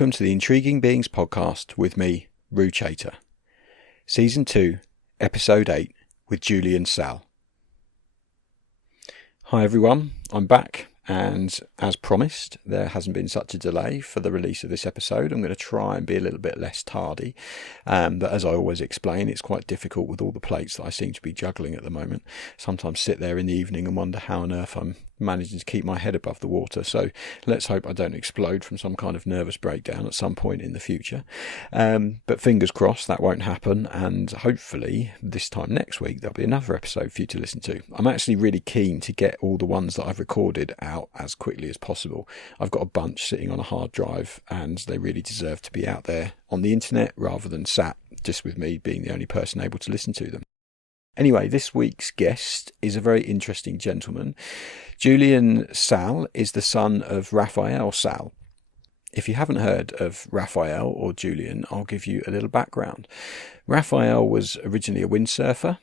welcome to the Intriguing Beings podcast with me, Rue Chater. Season 2, Episode 8 with Julien Salles. Hi everyone, I'm back, and as promised, there hasn't been such a delay for the release of this episode. I'm going to try and be a little bit less tardy, but as I always explain, it's quite difficult with all the plates that I seem to be juggling at the moment. Sometimes sit there in the evening and wonder how on earth I'm managing to keep my head above the water, so let's hope I don't explode from some kind of nervous breakdown at some point in the future. But fingers crossed that won't happen, and hopefully this time next week there'll be another episode for you to listen to. I'm actually really keen to get all the ones that I've recorded out as quickly as possible. I've got a bunch sitting on a hard drive and they really deserve to be out there on the internet rather than sat just with me being the only person able to listen to them. Anyway, this week's guest is a very interesting gentleman. Julien Salles is the son of Raphael Salles. If you haven't heard of Raphael or Julien, I'll give you a little background. Raphael was originally a windsurfer.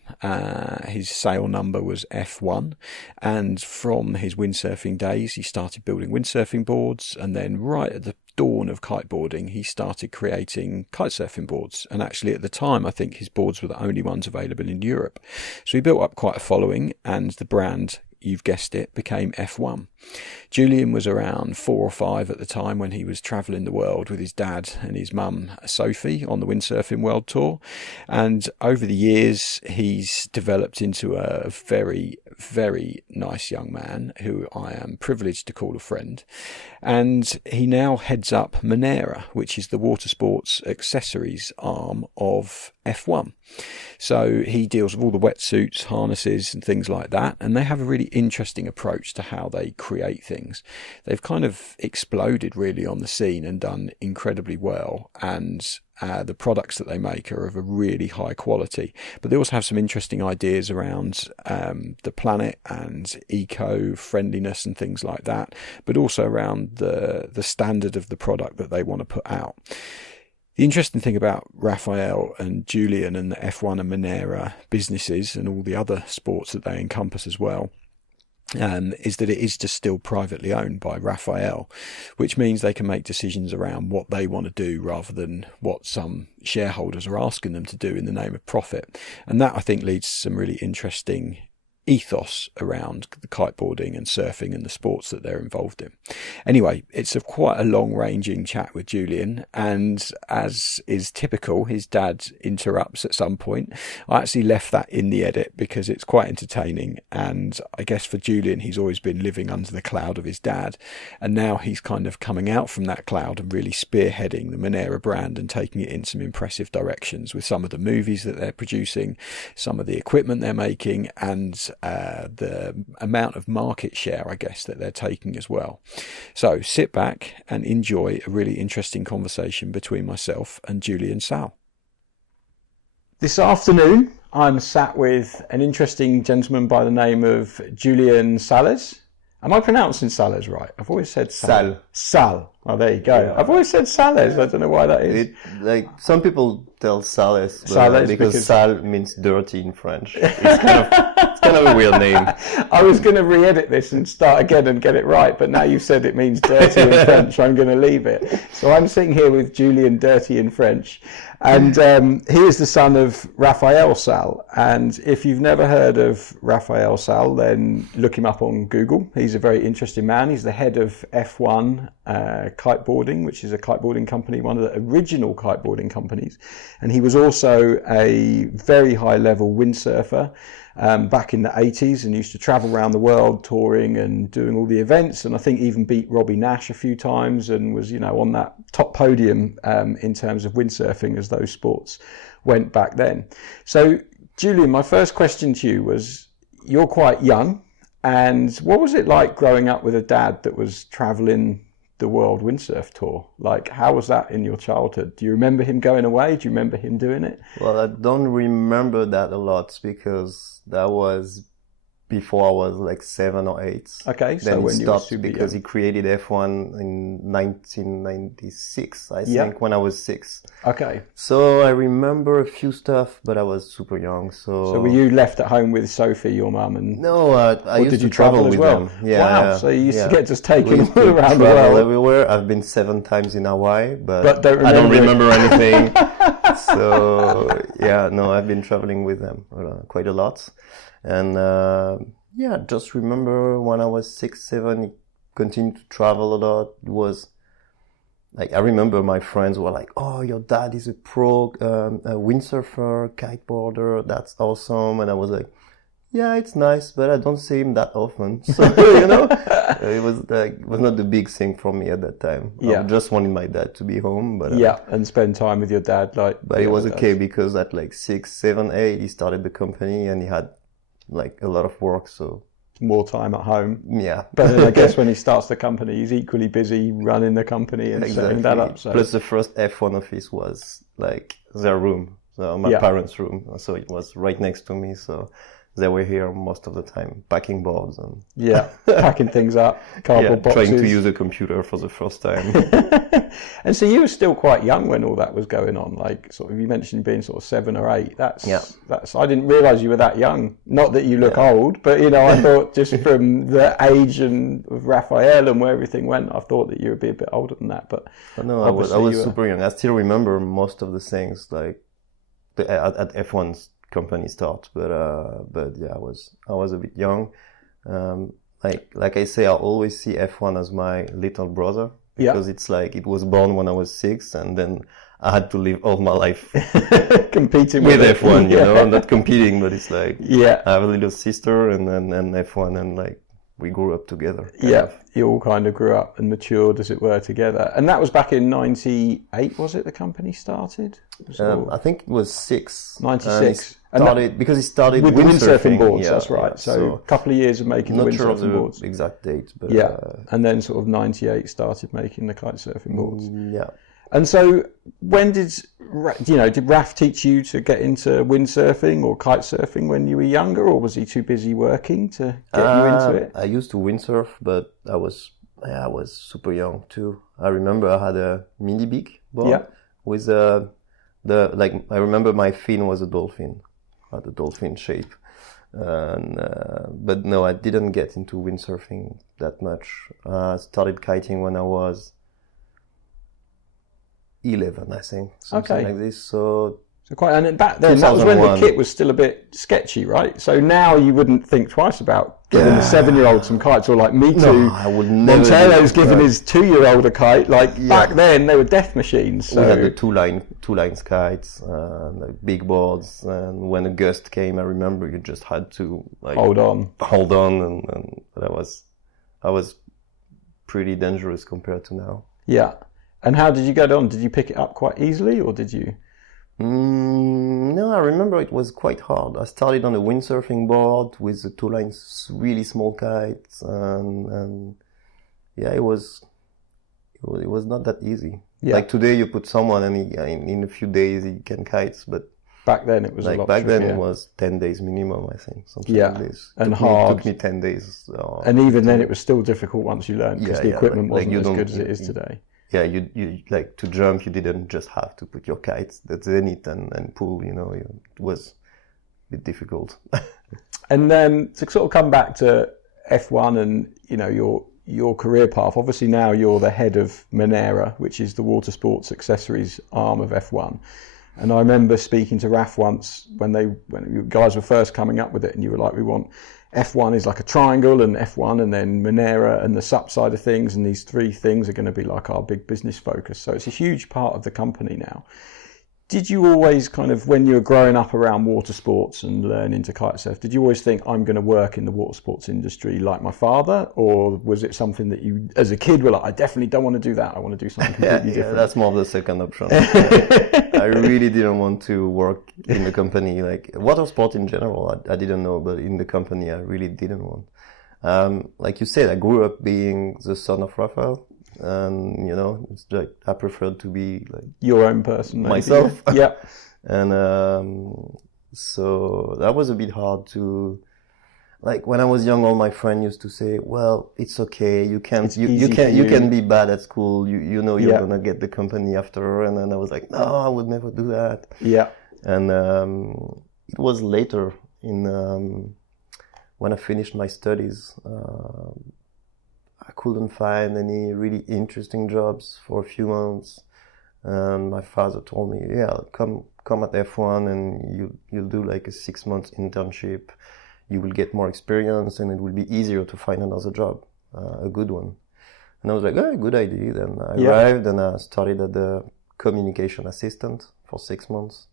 His sail number was F1, and from his windsurfing days he started building windsurfing boards, and then right at the dawn of kiteboarding he started creating kite surfing boards, and actually at the time I think his boards were the only ones available in Europe. So he built up quite a following, and the brand, you've guessed it, became F1. Julien was around 4 or 5 at the time when he was travelling the world with his dad and his mum Sophie on the windsurfing world tour, and over the years he's developed into a very, very nice young man who I am privileged to call a friend, and he now heads up Manera, which is the watersports accessories arm of F1. So he deals with all the wetsuits, harnesses and things like that, and they have a really interesting approach to how they create things. They've kind of exploded really on the scene and done incredibly well, and the products that they make are of a really high quality, but they also have some interesting ideas around the planet and eco-friendliness and things like that, but also around the standard of the product that they want to put out. The interesting thing about Raphael and Julien and the F1 and Manera businesses and all the other sports that they encompass as well is that it is just still privately owned by Raphael, which means they can make decisions around what they want to do rather than what some shareholders are asking them to do in the name of profit. And that, I think, leads to some really interesting ethos around the kiteboarding and surfing and the sports that they're involved in. Anyway, it's a quite a long-ranging chat with Julien, and as is typical, his dad interrupts at some point. I actually left that in the edit because it's quite entertaining, and I guess for Julien, he's always been living under the cloud of his dad, and now he's kind of coming out from that cloud and really spearheading the Manera brand and taking it in some impressive directions with some of the movies that they're producing, some of the equipment they're making, and the amount of market share, I guess, that they're taking as well. So sit back and enjoy a really interesting conversation between myself and Julien Salles. This afternoon, I'm sat with an interesting gentleman by the name of Julien Salles. Am I pronouncing Salles right? I've always said Salles. Salles. Oh, there you go. Yeah. I've always said Salles. I don't know why that is. Like some people tell Salles, because Sal means dirty in French. It's kind of a weird name. I was going to re-edit this and start again and get it right, but now you've said it means dirty in French, I'm going to leave it. So I'm sitting here with Julien Dirty in French, and he is the son of Raphael Salles. And if you've never heard of Raphael Salles, then look him up on Google. He's a very interesting man. He's the head of F1 Kiteboarding, which is a kiteboarding company, one of the original kiteboarding companies. And he was also a very high level windsurfer back in the 80s, and used to travel around the world touring and doing all the events, and I think even beat Robbie Nash a few times and was, on that top podium in terms of windsurfing as those sports went back then. So Julien, my first question to you was, you're quite young, and what was it like growing up with a dad that was traveling the world windsurf tour? Like, how was that in your childhood? Do you remember him going away? Do you remember him doing it? Well, I don't remember that a lot because that was before I was like 7 or 8. Okay, so then when it you were stopped because he created F1 in 1996, I think, when I was 6. Okay. So I remember a few stuff, but I was super young. So were you left at home with Sophie, your mum, and no? I used to travel with them. Yeah. Wow. So you used to get just taken all we around the world. Everywhere. I've been 7 times in Hawaii, but I don't remember anything. So yeah, no, I've been traveling with them quite a lot. And just remember when I was 6, 7, he continued to travel a lot. It was like, I remember my friends were like, "Oh, your dad is a pro windsurfer, kiteboarder. That's awesome." And I was like, "Yeah, it's nice, but I don't see him that often." So it was not the big thing for me at that time. Yeah. I just wanted my dad to be home, but and spend time with your dad, like. But it was okay because at like 6, 7, 8, he started the company and he had like a lot of work, so more time at home. Yeah. But then I guess when he starts the company, he's equally busy running the company and setting that up. So. Plus the first F1 office was like their room, so my parents' room. So it was right next to me. So they were here most of the time, packing boards and packing things up, cardboard boxes. Trying to use a computer for the first time. And so you were still quite young when all that was going on. Like, sort of, you mentioned being sort of 7 or 8. That's I didn't realise you were that young. Not that you look old, but I thought just from the age of Raphael and where everything went, I thought that you would be a bit older than that. But no, I was super young. I still remember most of the things, like at F1's company start, but yeah, I was a bit young. Like I say, I always see F1 as my little brother, because it's like it was born when I was 6, and then I had to live all my life competing with F1. I'm not competing, but it's like I have a little sister and F1, and like we grew up together. You all kind of grew up and matured, as it were, together. And that was back in 98, was it, the company started? I think it was 6. 96. Because it started with windsurfing boards, yeah, that's right. So a couple of years of making the windsurfing boards. Exact date. But, and then sort of 98 started making the kite surfing boards. Yeah. And so when did Raph teach you to get into windsurfing or kite surfing when you were younger, or was he too busy working to get you into it? I used to windsurf, but I was super young too. I remember I had a mini beak board with I remember my fin was a dolphin, had a dolphin shape. And, but no, I didn't get into windsurfing that much. I started kiting when I was 11, I think, something like this. So quite, and back then that was when the kit was still a bit sketchy, right? So now you wouldn't think twice about giving a 7-year-old some kites, or like me too. No, I would never. Montero's giving his 2-year-old a kite. Like back then, they were death machines. So. We had the two lines kites, like big boards, and when a gust came, I remember you just had to like hold on, and that was pretty dangerous compared to now. Yeah. And how did you get on? Did you pick it up quite easily, or did you? No, I remember it was quite hard. I started on a windsurfing board with the 2 lines, really small kites, and it was not that easy. Yeah. Like today, you put someone and in a few days he can kite, but back then it was like a lot. Back then it was 10 days minimum, I think, something like this. And hard. It took me 10 days. And even then, it was still difficult once you learned, because the equipment wasn't as good as it is today. Yeah, you like to jump, you didn't just have to put your kites at zenith and pull, it was a bit difficult. And then to sort of come back to F1 and, your career path, obviously now you're the head of Manera, which is the watersports accessories arm of F1. And I remember speaking to Raph once when you guys were first coming up with it, and you were like, we want F1 is like a triangle, and F1 and then Manera and the SUP side of things, and these 3 things are going to be like our big business focus. So it's a huge part of the company now. Did you always kind of, when you were growing up around water sports and learning to kite surf, did you always think, I'm going to work in the water sports industry like my father? Or was it something that you, as a kid, were like, I definitely don't want to do that. I want to do something completely different? Yeah, that's more of the second option. I really didn't want to work in the company. Like water sport in general, I didn't know, but in the company, I really didn't want. Like you said, I grew up being the son of Raphael. And it's like I preferred to be like your own person, maybe. Myself. Yeah. And so that was a bit hard to. like when I was young, all my friends used to say, "Well, it's okay. You can be bad at school. You know you're gonna get the company after." And then I was like, "No, I would never do that." Yeah. And it was later when I finished my studies. I couldn't find any really interesting jobs for a few months, and my father told me, "Yeah, come at F1, and you'll do like a 6 months internship. You will get more experience, and it will be easier to find another job, a good one." And I was like, "Oh, good idea." Then I arrived, and I started as the communication assistant for 6 months.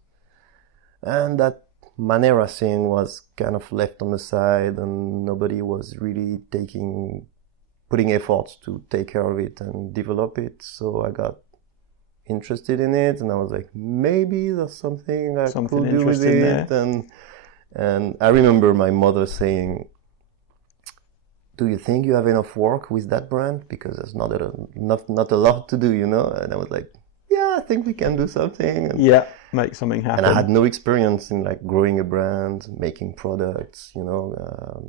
And that Manera thing was kind of left on the side, and nobody was really putting efforts to take care of it and develop it. So I got interested in it, and I was like, maybe there's something I could do with it. And I remember my mother saying, "Do you think you have enough work with that brand? Because there's not a lot to do, you know?" And I was like, "Yeah, I think we can do something." And, make something happen. And I had no experience in like growing a brand, making products, you know.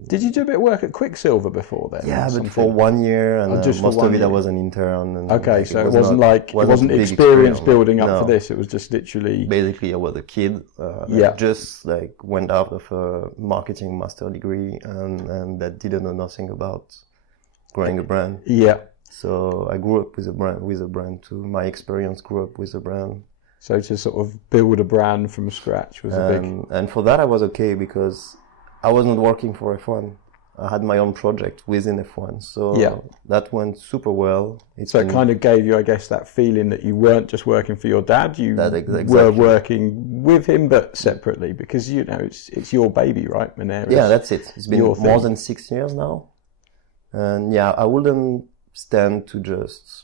Did you do a bit of work at Quicksilver before then? Yeah, but for 1 year, and most of it I was an intern. And okay, so it wasn't experience building up for this. It was just literally. Basically, I was a kid. Just like went out of a marketing master degree, and that didn't know nothing about growing a brand. Yeah. So I grew up with a brand too. My experience grew up with a brand. So to sort of build a brand from scratch was a big... And for that I was okay, because I wasn't working for F1. I had my own project within F1. So that went super well. It kind of gave you, I guess, that feeling that you weren't just working for your dad. You were working with him, but separately, because, you know, it's your baby, right, Manera? Yeah, that's it. It's been more than 6 years now. And I wouldn't stand to just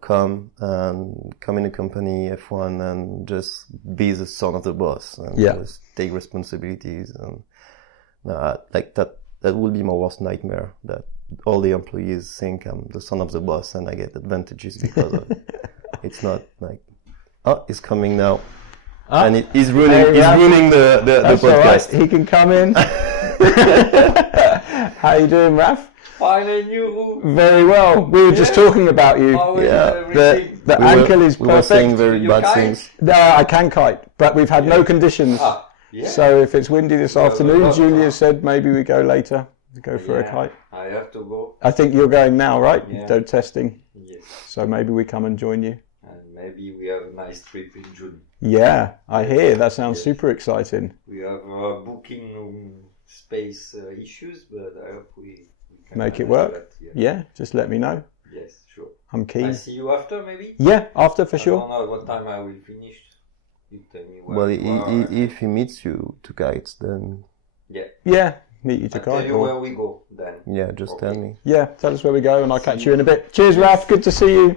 come in a company, F1, and just be the son of the boss and just take responsibilities. And like that would be my worst nightmare, that all the employees think I'm the son of the boss and I get advantages because of it. It's not like, "Oh, he's coming now." And he's ruining the podcast. Right. He can come in. How you doing, Raph? Fine, and you? Very well. We were just talking about you. The ankle is perfect. We were saying very bad things. No, I can kite, but we've had no conditions. So if it's windy this afternoon, Julia said maybe we go later to go for a kite. I have to go. I think you're going now, right? Yeah. Go testing. Yes. So maybe we come and join you. And maybe we have a nice trip in June. Yeah, I hear. That sounds super exciting. We have booking space issues, but I hope we can make it work. Yeah, just let me know. Yes, sure. I'm keen. I see you after, maybe? Yeah, after for sure. I don't know what time I will finish. You tell me well, if he meets you to kites, then... Yeah, meet you to kite. Tell you where we go, then. Yeah, just tell me. Yeah, tell us where we go and I'll catch you in a bit. Cheers, Raph. Good to see you.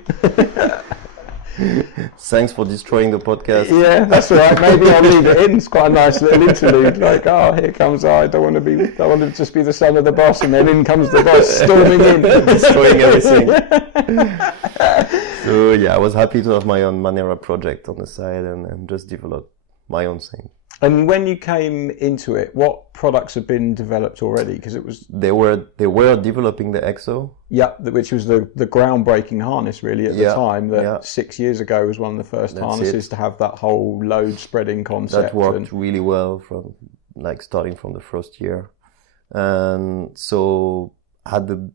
Thanks for destroying the podcast. Yeah, that's all right. Maybe I'll leave it in. It's quite a nice little interlude. Like, here comes I don't want to just be the son of the boss, and then in comes the boss storming in, destroying everything. So I was happy to have my own Manera project on the side and just develop my own thing. And when you came into it, what products have been developed already? Because it was they were developing the EXO. Yeah, which was the groundbreaking harness really at the time. That 6 years ago was one of the first harnesses to have that whole load spreading concept. That worked really well from starting from the first year, and so I had the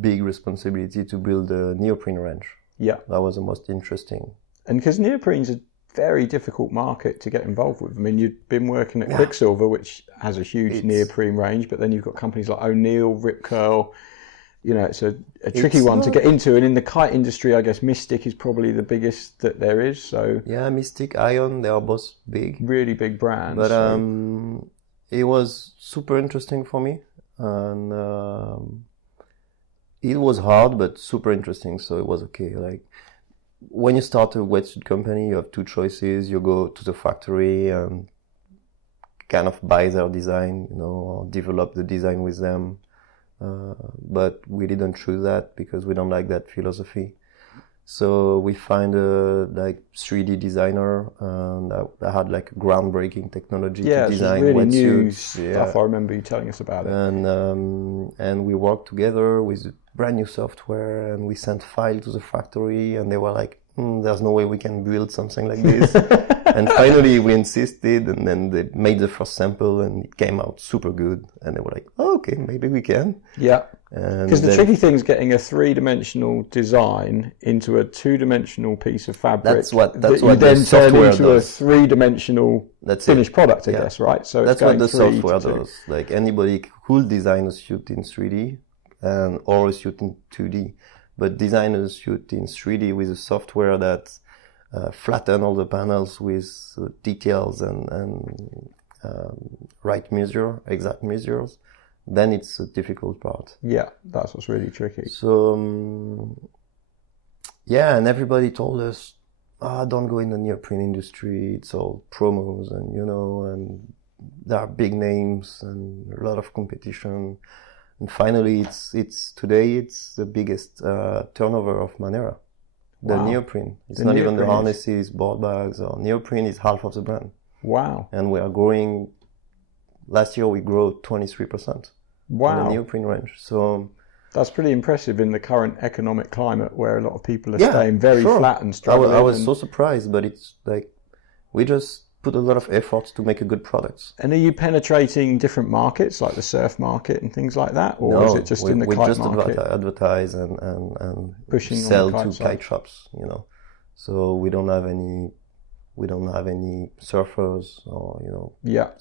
big responsibility to build a neoprene range. Yeah, that was the most interesting. And because neoprene's a very difficult market to get involved with. I mean, you've been working at Quicksilver, which has a huge neoprene range, but then you've got companies like O'Neill, Rip Curl. You know, it's a tricky one to get into. And in the kite industry, I guess Mystic is probably the biggest that there is. So Mystic, Ion, they are both big, really big brands. But it was super interesting for me, and it was hard, but super interesting. So it was okay. Like, when you start a wetsuit company, you have two choices. You go to the factory and kind of buy their design, or develop the design with them. But we didn't choose that because we don't like that philosophy. So we find a like 3D designer that had like groundbreaking technology to design really new wetsuits. stuff. I remember you telling us about it. And we worked together with brand new software, and we sent file to the factory, and they were like, there's no way we can build something like this. And finally we insisted, and then they made the first sample, and it came out super good. And they were like, oh, okay, maybe we can. Yeah. Because the tricky thing is getting a 3-dimensional design into a 2-dimensional piece of fabric. That's what you then the turn software into does. a 3-dimensional finished product, I guess, right? So that's it's what the 3 to software 2. does. Like anybody could design a suit in 3D or a suit in 2D, but design a suit in 3D with a software that flatten all the panels with details and exact measures. Then it's a difficult part. Yeah, that's what's really tricky. So, and everybody told us, don't go in the neoprene industry. It's all promos and, and there are big names and a lot of competition. And finally, today it's the biggest turnover of Manera. The neoprene. It's not even the harnesses, board bags, or neoprene is half of the brand. Wow. And we are growing. Last year we grew 23%. Wow. In the neoprene range. So that's pretty impressive in the current economic climate where a lot of people are staying very flat and struggling. I was so surprised, but it's like we just put a lot of effort to make a good product. And are you penetrating different markets like the surf market and things like that, or is it just in the kite market? We just advertise and pushing sell on the to kite shops, So we don't have any surfers or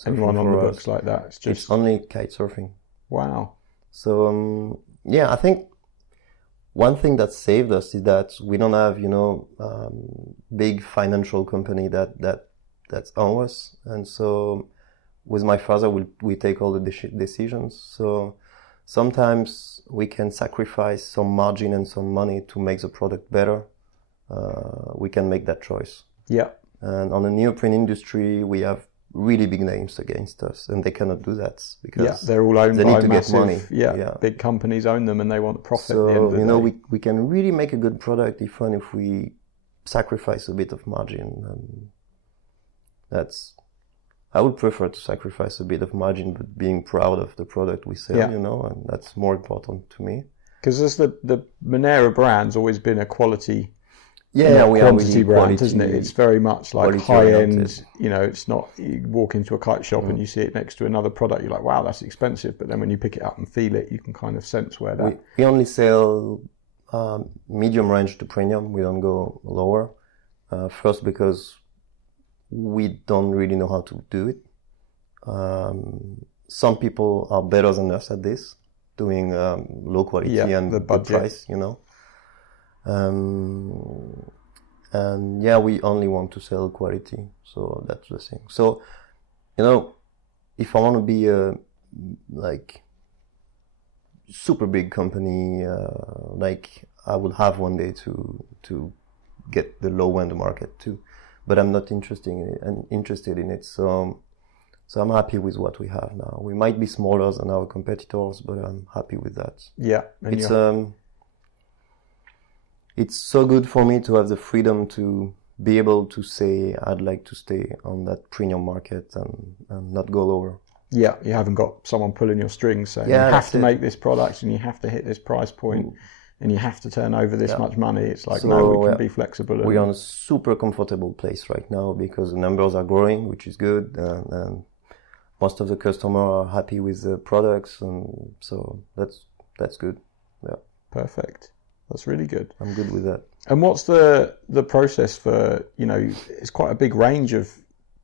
anyone on the books like that. It's only kite surfing. Wow. So I think one thing that saved us is that we don't have big financial company that's on us, and so with my father we take all the decisions. So sometimes we can sacrifice some margin and some money to make the product better. We can make that choice. Yeah. And on the neoprene industry, we have really big names against us, and they cannot do that because they're all owned by massive, get money. Big companies own them, and they want profit. So at the end of the day. we can really make a good product even if we sacrifice a bit of margin, and I would prefer to sacrifice a bit of margin, but being proud of the product we sell, and that's more important to me. Because as the Manera brand's always been a quality. We quantity are brand, isn't it? It's very much like high end. Oriented. It's not you walk into a kite shop and you see it next to another product. You're like, wow, that's expensive. But then when you pick it up and feel it, you can kind of sense where that. We only sell medium range to premium. We don't go lower. First, because we don't really know how to do it. Some people are better than us at this, doing low quality and the good price. And we only want to sell quality, so that's the thing. So, if I want to be a super big company, I would have one day to get the low end market too, but I'm not interested in it. So I'm happy with what we have now. We might be smaller than our competitors, but I'm happy with that. Yeah, it's so good for me to have the freedom to be able to say I'd like to stay on that premium market and not go lower. Yeah, you haven't got someone pulling your strings saying you have to make this product and you have to hit this price point and you have to turn over this much money. It's like, no, we can be flexible. We're on a super comfortable place right now because the numbers are growing, which is good, and most of the customers are happy with the products, and so that's good. Yeah. Perfect. That's really good. I'm good with that. And what's the process for, it's quite a big range of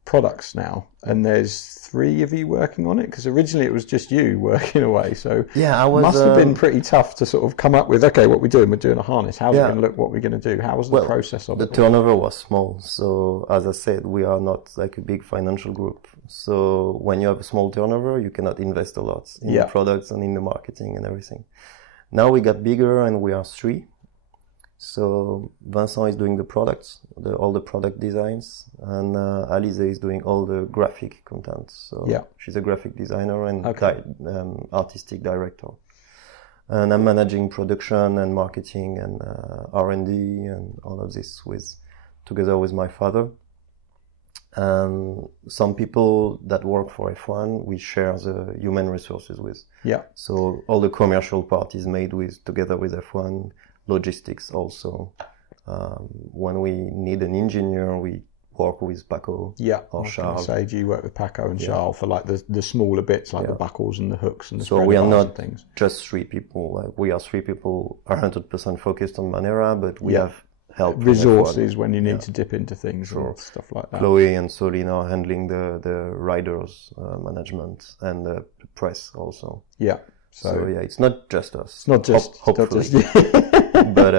products now, and there's 3 of you working on it? Because originally it was just you working away, so must have been pretty tough to sort of come up with, okay, what we're doing a harness. How's it going to look? What we're going to do? How was the process of it? The turnover was small. So as I said, we are not like a big financial group. So when you have a small turnover, you cannot invest a lot in the products and in the marketing and everything. Now we got bigger and we are 3. So Vincent is doing the products, all the product designs, and Alize is doing all the graphic content. So she's a graphic designer and artistic director. and I'm managing production and marketing and R&D and all of this together with my father. And some people that work for F1, we share the human resources with. Yeah. So all the commercial part is made together with F1, logistics also. When we need an engineer, we work with Paco or Charles. Say, do you work with Paco and Charles for like the smaller bits, like the buckles and the hooks and the so we are not things? Just 3 people. Like we are 3 people, 100% focused on Manera, but we have help resources when you need to dip into things and stuff like that. Chloe and Solina are handling the riders management and the press also. Yeah. So yeah, it's not just us. It's not just hopefully. But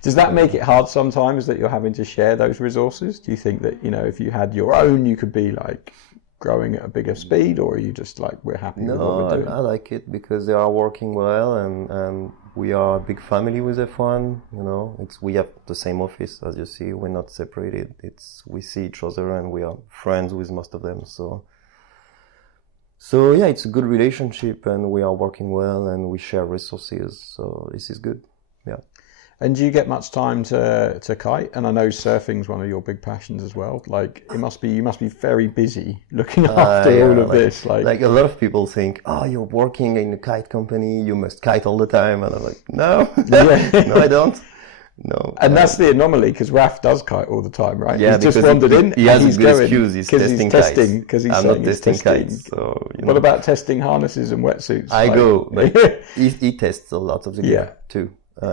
does that make it hard sometimes that you're having to share those resources? Do you think that, you know, if you had your own, you could be like growing at a bigger speed, or are you just like, we're happy with what we're doing? I like it because they are working well, and we are a big family with F1. You know, we have the same office, as you see. We're not separated. We see each other, and we are friends with most of them. So yeah, it's a good relationship, and we are working well, and we share resources. So this is good. Yeah. And do you get much time to kite? And I know surfing's one of your big passions as well. Like you must be very busy looking after all of this. Like a lot of people think, oh, you're working in a kite company, you must kite all the time. And I'm like, no, no, I don't. No. And that's the anomaly, because Raph does kite all the time, right? Yeah, he's just wandered in. He has he's a good going excuse. He's testing kites. Because he's I'm saying not testing kites. So, What about testing harnesses and wetsuits? I go. Like, he tests a lot of the gear too.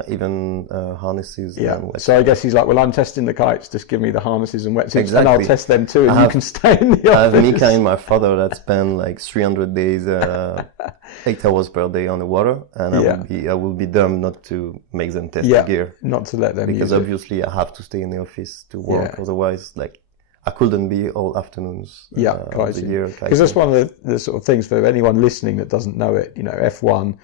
Even harnesses and wetsuits. So I guess he's like, well, I'm testing the kites, just give me the harnesses and wetsuits, exactly. and I'll test them too, and you can stay in the office. I have Mika and my father that spend like 300 days, 8 hours per day on the water, and I will be dumb not to make them test the gear. Not to let them because obviously I have to stay in the office to work, otherwise like I couldn't be all afternoons of the year. Because that's one of the sort of things for anyone listening that doesn't know it, you know, F1,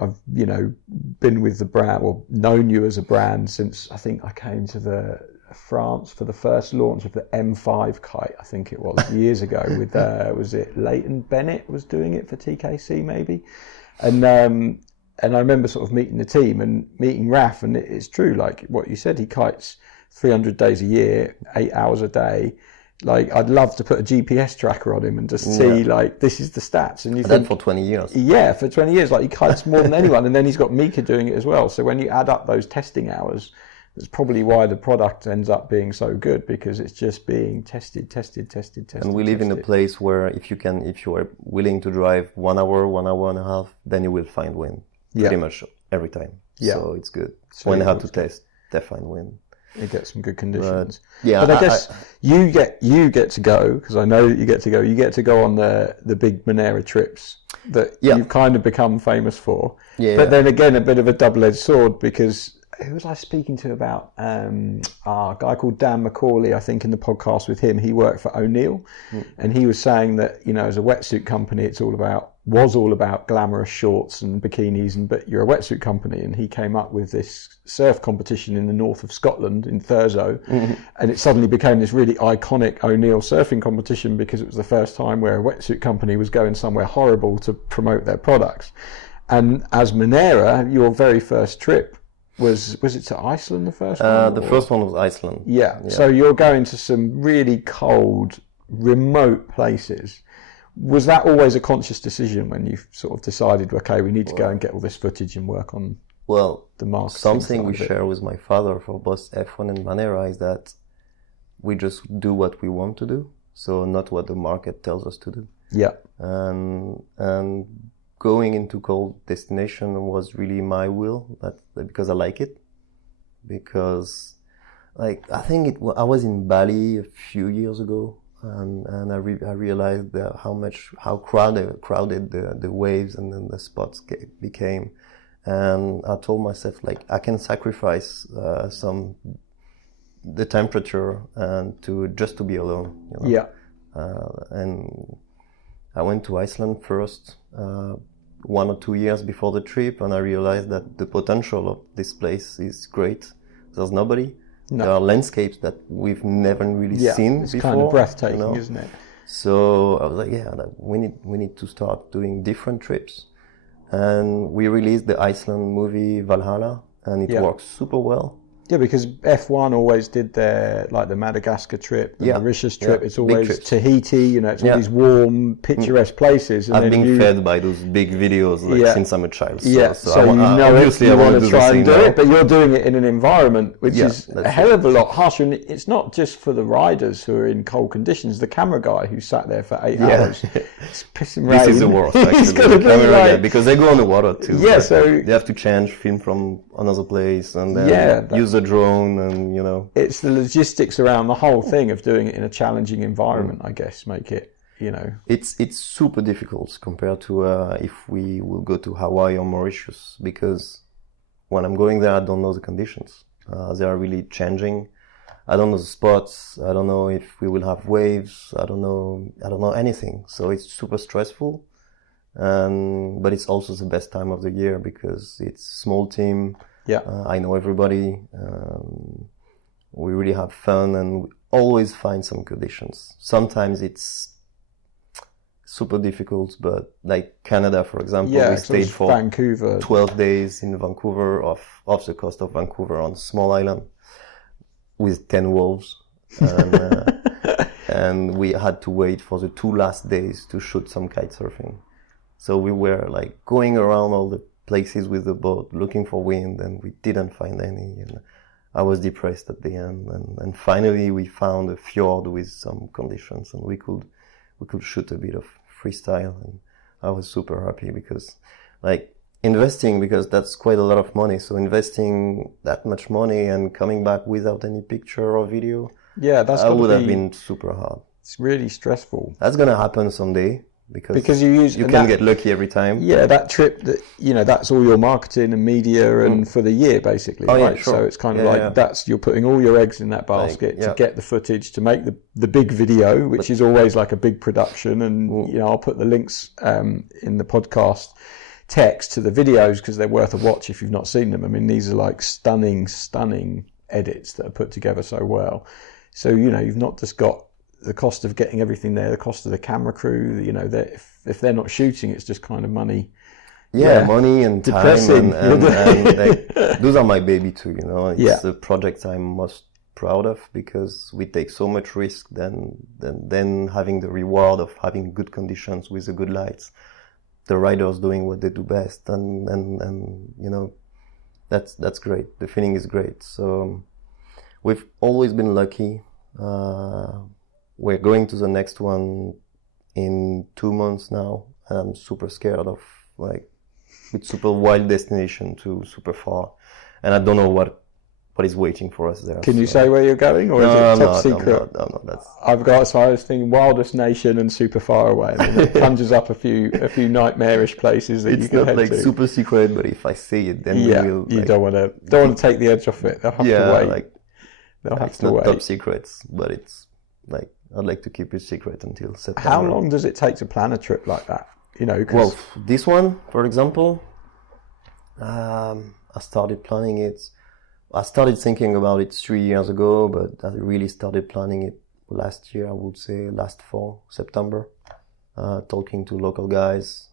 I've, you know, been with the brand, or known you as a brand since I think I came to France for the first launch of the M5 kite, I think it was, years ago with, was it Leighton Bennett was doing it for TKC maybe? And I remember sort of meeting the team and meeting Raph, and it's true, like what you said, he kites 300 days a year, 8 hours a day. Like, I'd love to put a GPS tracker on him and just see, like, this is the stats. And you think, for 20 years. Yeah, for 20 years. Like, he kites more than anyone. And then he's got Mika doing it as well. So when you add up those testing hours, that's probably why the product ends up being so good, because it's just being tested. And we live in a place where if you are willing to drive 1 hour, 1 hour and a half, then you will find wind. Pretty much every time. Yeah. So it's good. So when I have to test, they find wind. You get some good conditions. But I guess you get to go, because I know that you get to go. You get to go on the big Manera Trips that you've kind of become famous for. But then again, a bit of a double-edged sword, because who was I speaking to about a guy called Dan McCauley, I think, in the podcast with him. He worked for O'Neill, and he was saying that, you know, as a wetsuit company, was all about glamorous shorts and bikinis, but you're a wetsuit company. And he came up with this surf competition in the north of Scotland in Thurso, and it suddenly became this really iconic O'Neill surfing competition, because it was the first time where a wetsuit company was going somewhere horrible to promote their products. And as Manera, your very first trip was it to Iceland, the first one? The first one was Iceland. Yeah. So you're going to some really cold, remote places. Was that always a conscious decision when you sort of decided, okay, we need to go and get all this footage and work on the marketing? Something we share with my father for both F1 and Manera is that we just do what we want to do, so not what the market tells us to do. Yeah. And going into cold destination was really my will, because I like it. Because, like, I think I was in Bali a few years ago, and I realized how crowded the waves and then the spots became, and I told myself, like, I can sacrifice the temperature and to be alone. You know? Yeah. And I went to Iceland first, 1 or 2 years before the trip, and I realized that the potential of this place is great. There's nobody. No. There are landscapes that we've never really seen it's before. Kind of breathtaking, isn't it? So I was like, we need to start doing different trips. and we released the Iceland movie Valhalla, and it works super well. Yeah, because F1 always did their, like the Madagascar trip, the Mauritius trip, it's always Tahiti, you know, it's all these warm, picturesque places. And I've been fed by those big videos since I'm a child. So you know obviously you want to try and do it, but you're doing it in an environment which is a hell of a lot harsher. And it's not just for the riders who are in cold conditions. The camera guy who sat there for 8 hours, it's pissing rain. This is the worst, actually. Because they go on the water too. Yeah, so they have to change, film from another place, and then use a drone, and you know, it's the logistics around the whole thing of doing it in a challenging environment, I guess, make it, you know, it's super difficult compared to if we will go to Hawaii or Mauritius, because when I'm going there I don't know the conditions. They are really changing. I don't know the spots. I don't know if we will have waves. I don't know anything. So it's super stressful, but it's also the best time of the year because it's small team. I know everybody. We really have fun, and we always find some conditions. Sometimes it's super difficult, but like Canada, for example, we stayed for Vancouver. 12 days in Vancouver, off the coast of Vancouver, on a small island with 10 wolves. And, and we had to wait for the 2 last days to shoot some kite surfing. So we were like going around all the places with the boat looking for wind, and we didn't find any, and I was depressed at the end, and finally we found a fjord with some conditions, and we could shoot a bit of freestyle, and I was super happy because like investing, because that's quite a lot of money, so investing that much money and coming back without any picture or video, that would have been super hard. It's really stressful. That's gonna happen someday. Because you can get lucky every time. Yeah, that trip, that, you know, that's all your marketing and media and for the year basically, right? Sure. So it's kind of that's, you're putting all your eggs in that basket to get the footage, to make the big video, which is always like a big production. And you know, I'll put the links in the podcast text to the videos because they're worth a watch if you've not seen them. I mean, these are like stunning edits that are put together so well. So, you know, you've not just got the cost of getting everything there, the cost of the camera crew, you know, if they're not shooting, it's just kind of money. Money and time, and like, those are my baby too, you know. It's the project I'm most proud of because we take so much risk than having the reward of having good conditions with the good lights, the riders doing what they do best, and you know, that's great. The feeling is great. So we've always been lucky. We're going to the next one in 2 months now, and I'm super scared of, like, it's super wild destination to super far, and I don't know what is waiting for us there. Can you say where you're going, or is it top secret? No, that's... So I was thinking wildest nation and super far away. I mean, it conjures up a few nightmarish places that you can head to. It's not like super secret, but if I say it, then we will... you don't want to take the edge off it. They'll have to wait. Like, they'll have it's to not wait. Top secrets, but it's like, I'd like to keep it secret until September. How long does it take to plan a trip like that? You know, well, this one, for example, I started planning it. I started thinking about it 3 years ago, but I really started planning it last year. I would say last fall, September, talking to local guys,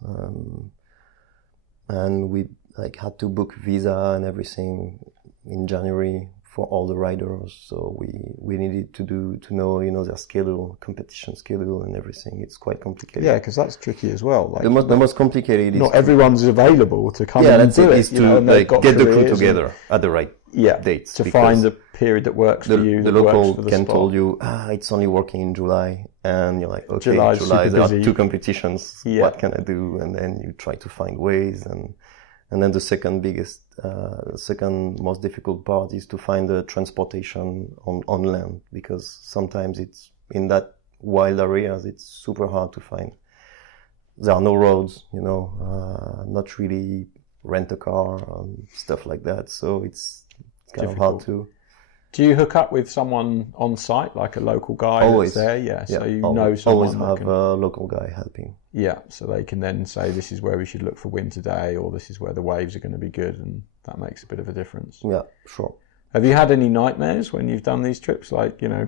and we like had to book visa and everything in January for all the riders, so we needed to know, you know, their schedule, competition schedule, and everything. It's quite complicated. Yeah, because that's tricky as well. Like, the most complicated is not everyone's available to come and do it. Is to like get the crew together at the right dates. To find the period that works for you. The local can tell you, it's only working in July, and you're like, okay, July there are 2 competitions. Yeah. What can I do? And then you try to find ways, and then the second most difficult part is to find the transportation on land, because sometimes it's in that wild areas, it's super hard to find. There are no roads, you know, not really rent a car and stuff like that. So it's kind of hard to. Do you hook up with someone on site, like a local guy always that's there? Yeah, so you always, know someone. Always have a local guy helping. Yeah, so they can then say this is where we should look for wind today, or this is where the waves are going to be good, and that makes a bit of a difference. Yeah, sure. Have you had any nightmares when you've done these trips, like, you know,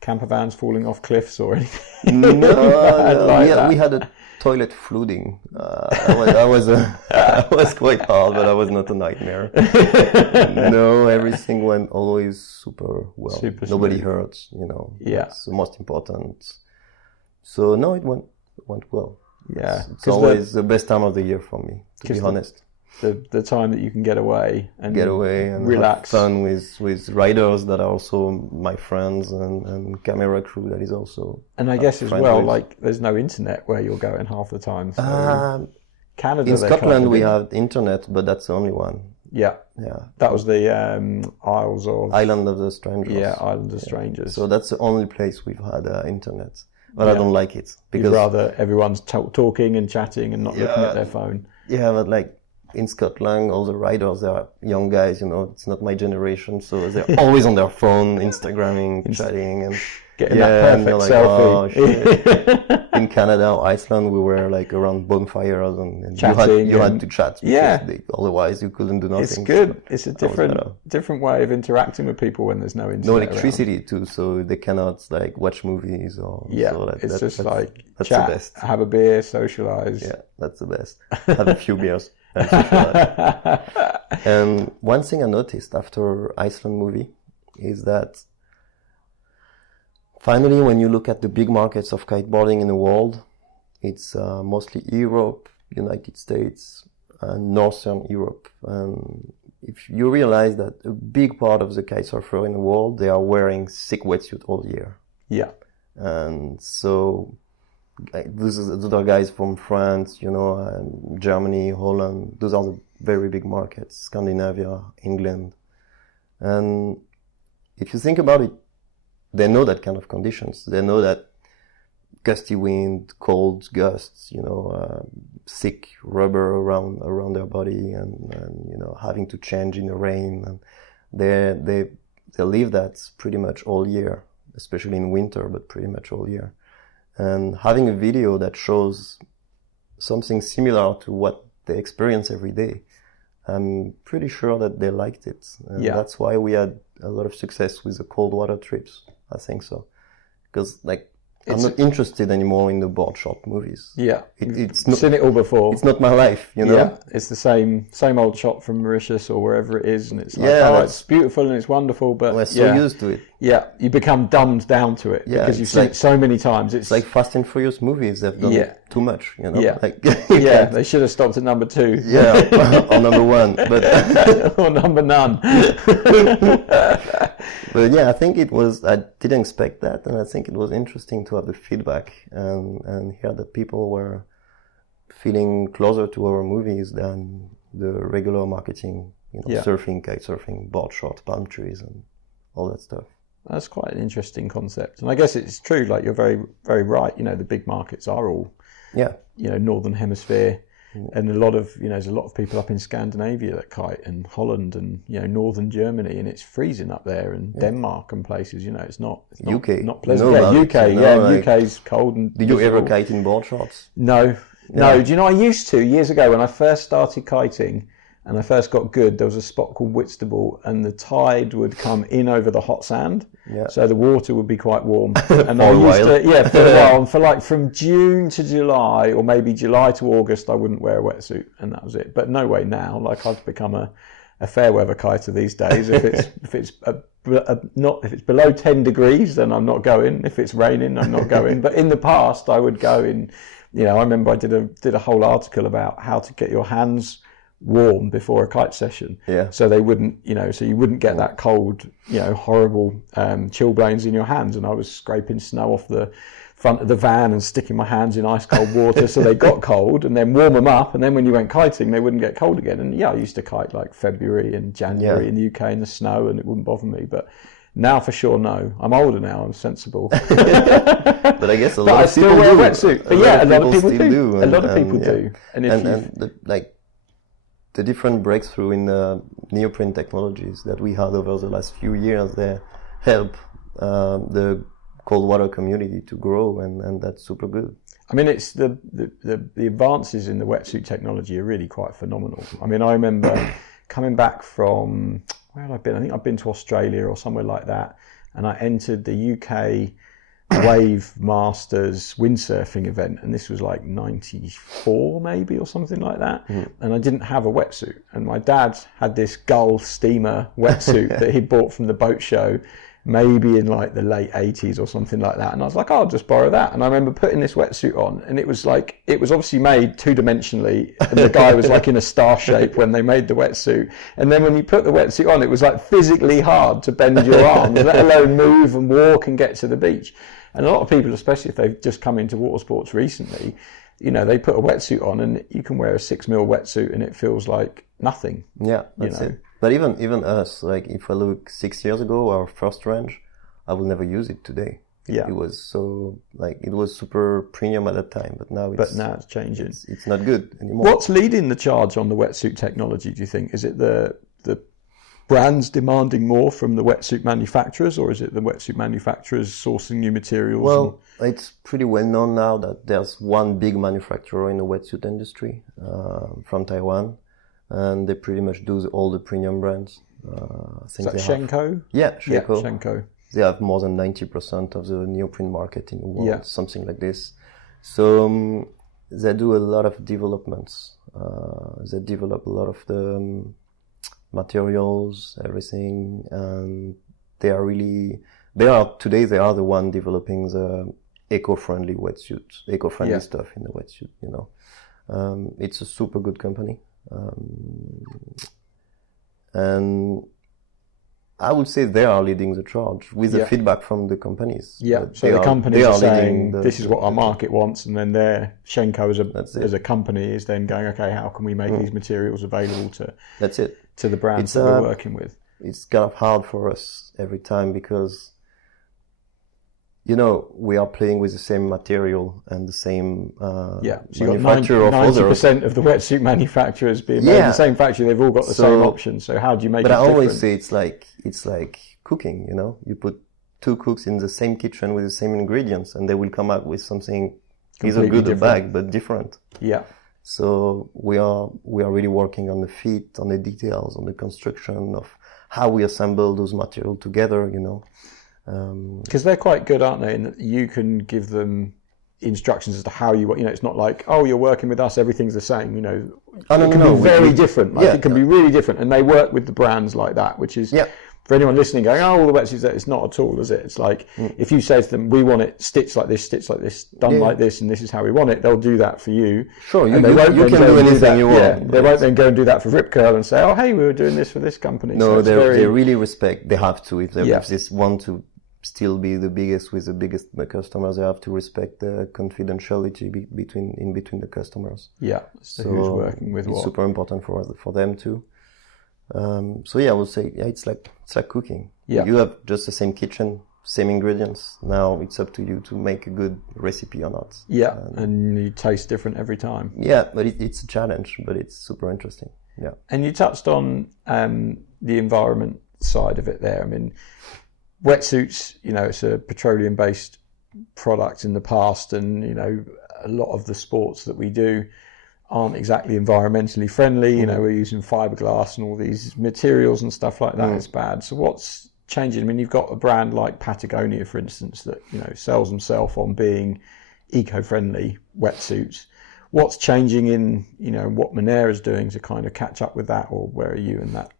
camper vans falling off cliffs or anything? No, we had a toilet flooding. I was quite hard, but I was not a nightmare. No, everything went always super well. Nobody hurts, you know. Yeah. That's the most important. So no, it went well. Yeah. It's always the best time of the year for me, to be honest. The time that you can get away and relax, have fun with riders that are also my friends and camera crew that is also. And I guess as well, like, there's no internet where you're going half the time. So Canada, in Scotland we have internet, but that's the only one. Yeah. That was the Island of the Strangers. Yeah, Island of Strangers. So that's the only place we've had internet, but I don't like it because you'd rather everyone's talking and chatting and not looking at their phone. Yeah, but like. In Scotland, all the riders are young guys, you know, it's not my generation, so they're always on their phone, Instagramming, chatting, and getting that perfect selfie. Oh, shit. In Canada or Iceland, we were like around bonfires and you had to chat because otherwise you couldn't do nothing. It's good. It's a different way of interacting with people when there's no internet. No electricity too, so they cannot like watch movies or. It's just like that's chat, the best. have a beer, socialize. Yeah, that's the best. Have a few beers. And one thing I noticed after Iceland movie is that finally, when you look at the big markets of kiteboarding in the world, it's mostly Europe, United States, and Northern Europe. And if you realize that a big part of the kite surfer in the world, they are wearing thick wetsuit all year. Yeah. And so those are guys from France, you know, Germany, Holland. Those are the very big markets, Scandinavia, England. And if you think about it, they know that kind of conditions. They know that gusty wind, cold gusts, you know, thick rubber around their body and you know, having to change in the rain. And they live that pretty much all year, especially in winter, but pretty much all year. And having a video that shows something similar to what they experience every day, I'm pretty sure that they liked it. And that's why we had a lot of success with the cold water trips. I think so. Because like, I'm not interested anymore in the board shop movies. Yeah, it's not, seen it all before. It's not my life, you know. Yeah, it's the same old shot from Mauritius or wherever it is, and it's like, it's beautiful and it's wonderful, but we're so used to it. Yeah, you become dumbed down to it because you've seen it so many times. It's like Fast and Furious movies. They've done too much, you know. Yeah, like, they should have stopped at number 2. Yeah, or number 1, but or number none. But yeah, I think I didn't expect that, and I think it was interesting to have the feedback and hear that people were feeling closer to our movies than the regular marketing, you know, surfing, kite surfing, board shorts, palm trees, and all that stuff. That's quite an interesting concept, and I guess it's true. Like, you're very, very right. You know, the big markets are all, you know, Northern Hemisphere. And there's a lot of people up in Scandinavia that kite, and Holland, and, you know, Northern Germany, and it's freezing up there, and Denmark and places. You know, it's not UK, not pleasant. UK's cold and. Did you ever kite in board shorts? No. Do you know, I used to years ago when I first started kiting, and I first got good. There was a spot called Whitstable, and the tide would come in over the hot sand. Yeah. So the water would be quite warm. And I used to, for a while. And for like from June to July, or maybe July to August, I wouldn't wear a wetsuit, and that was it. But no way now. Like, I've become a fair weather kiter these days. If it's below 10 degrees, then I'm not going. If it's raining, I'm not going. But in the past, I would go in. You know, I remember I did a whole article about how to get your hands warm before a kite session, so they wouldn't, you know, so you wouldn't get that cold, you know, horrible chilblains in your hands. And I was scraping snow off the front of the van and sticking my hands in ice cold water so they got cold, and then warm them up, and then when you went kiting they wouldn't get cold again. And I used to kite like February and January in the UK in the snow, and it wouldn't bother me. But now for sure, no. I'm older now, I'm sensible. But I guess a lot of people still wear do. a wetsuit. But a lot of people do. A lot of people do. And the different breakthrough in neoprene technologies that we had over the last few years, they help the cold water community to grow, and that's super good. I mean, it's the advances in the wetsuit technology are really quite phenomenal. I mean, I remember coming back from where had I been? I think I've been to Australia or somewhere like that, and I entered the UK Wave Masters windsurfing event, and this was like 94 maybe or something like that. And I didn't have a wetsuit, and my dad had this Gull steamer wetsuit that he bought from the boat show maybe in like the late 80s or something like that, and I was like, I'll just borrow that. And I remember putting this wetsuit on, and it was obviously made two-dimensionally, and the guy was like in a star shape when they made the wetsuit, and then when you put the wetsuit on, it was like physically hard to bend your arms, let alone move and walk and get to the beach. And a lot of people, especially if they've just come into water sports recently, they put a wetsuit on, and you can wear a 6mm wetsuit and it feels like nothing. Yeah, that's it. But even us, like if I look 6 years ago, our first range, I will never use it today. It was so it was super premium at that time, but now it's changing. It's not good anymore. What's leading the charge on the wetsuit technology, do you think? Is it the brands demanding more from the wetsuit manufacturers, or is it the wetsuit manufacturers sourcing new materials? Well, it's pretty well known now that there's one big manufacturer in the wetsuit industry from Taiwan, and they pretty much do all the premium brands. Is that Shenko? Yeah, Shenko. Yeah, Shenko. They have more than 90% of the neoprene market in the world, something like this. So they do a lot of developments. They develop a lot of the materials, everything, and they are today the one developing the eco-friendly wetsuit, eco-friendly stuff in the wetsuit, It's a super good company. And I would say they are leading the charge with the feedback from the companies. Yeah, so the companies are saying this is what our market wants, and then Shenko as a company is then going, okay, how can we make these materials available to the brands that we're working with? It's kind of hard for us every time because we are playing with the same material and the same so you manufacturer got 90% of the wetsuit manufacturers being made in the same factory. They've all got the same options. So how do you make it different? But I always say it's like cooking. You put two cooks in the same kitchen with the same ingredients, and they will come out with something either good or bad, but different. Yeah. So we are really working on the fit, on the details, on the construction of how we assemble those materials together. Because they're quite good, aren't they? In that you can give them instructions as to how you, it's not like, oh, you're working with us, everything's the same. It can be very different. It can be really different, and they work with the brands like that, which is for anyone listening going, oh, all the wetsuits there. It's not at all, is it? It's like if you say to them, we want it stitched like this, done like this, and this is how we want it. They'll do that for you. Sure, you can do anything you want. Yeah, they won't then go and do that for Rip Curl and say, oh, hey, we were doing this for this company. No, so they really respect. They have to if they want to still be the biggest with the biggest customers. They have to respect the confidentiality between the customers. Yeah, so who's working with it's what? Super important for them too. I would say it's like cooking. Yeah. You have just the same kitchen, same ingredients. Now it's up to you to make a good recipe or not. Yeah, and you taste different every time. Yeah, but it's a challenge, but it's super interesting. Yeah. And you touched on the environment side of it there. I mean, wetsuits, it's a petroleum-based product in the past, and a lot of the sports that we do aren't exactly environmentally friendly. We're using fiberglass and all these materials and stuff like that. It's bad. So what's changing? I mean, you've got a brand like Patagonia, for instance, that sells themselves on being eco-friendly wetsuits. What's changing in what Manera's doing to kind of catch up with that, or where are you in that?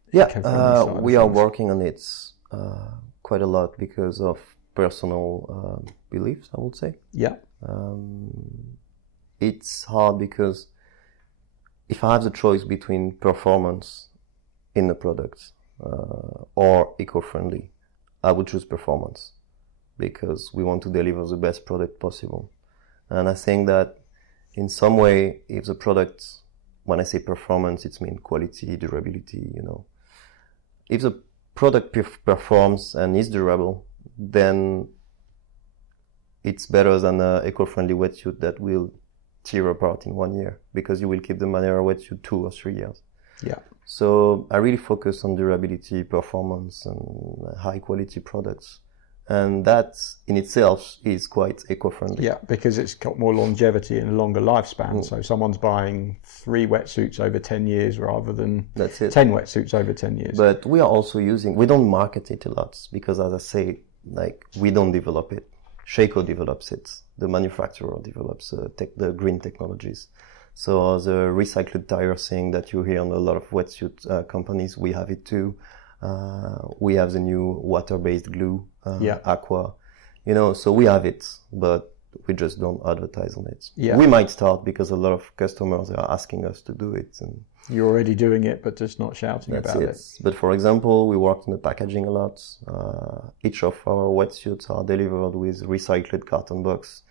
We are working on it quite a lot because of personal beliefs, I would say. Yeah. It's hard because if I have the choice between performance in the product or eco-friendly, I would choose performance because we want to deliver the best product possible. And I think that in some way, if the product, when I say performance, it means quality, durability, If the product performs and is durable, then it's better than an eco-friendly wetsuit that will tear apart in 1 year because you will keep the Manera wetsuit 2 or 3 years. Yeah. So I really focus on durability, performance, and high quality products. And that in itself is quite eco-friendly. Yeah, because it's got more longevity and a longer lifespan. So someone's buying 3 wetsuits over 10 years rather than 10 wetsuits over 10 years. But we are also we don't market it a lot because, as I say, like, we don't develop it. Sheiko develops it. The manufacturer develops the green technologies. So the recycled tire thing that you hear on a lot of wetsuit companies, we have it too. We have the new water-based glue, Aqua, so we have it, but we just don't advertise on it. Yeah. We might start because a lot of customers are asking us to do it. And you're already doing it, but just not shouting about it. But for example, we worked on the packaging a lot. Each of our wetsuits are delivered with recycled carton box.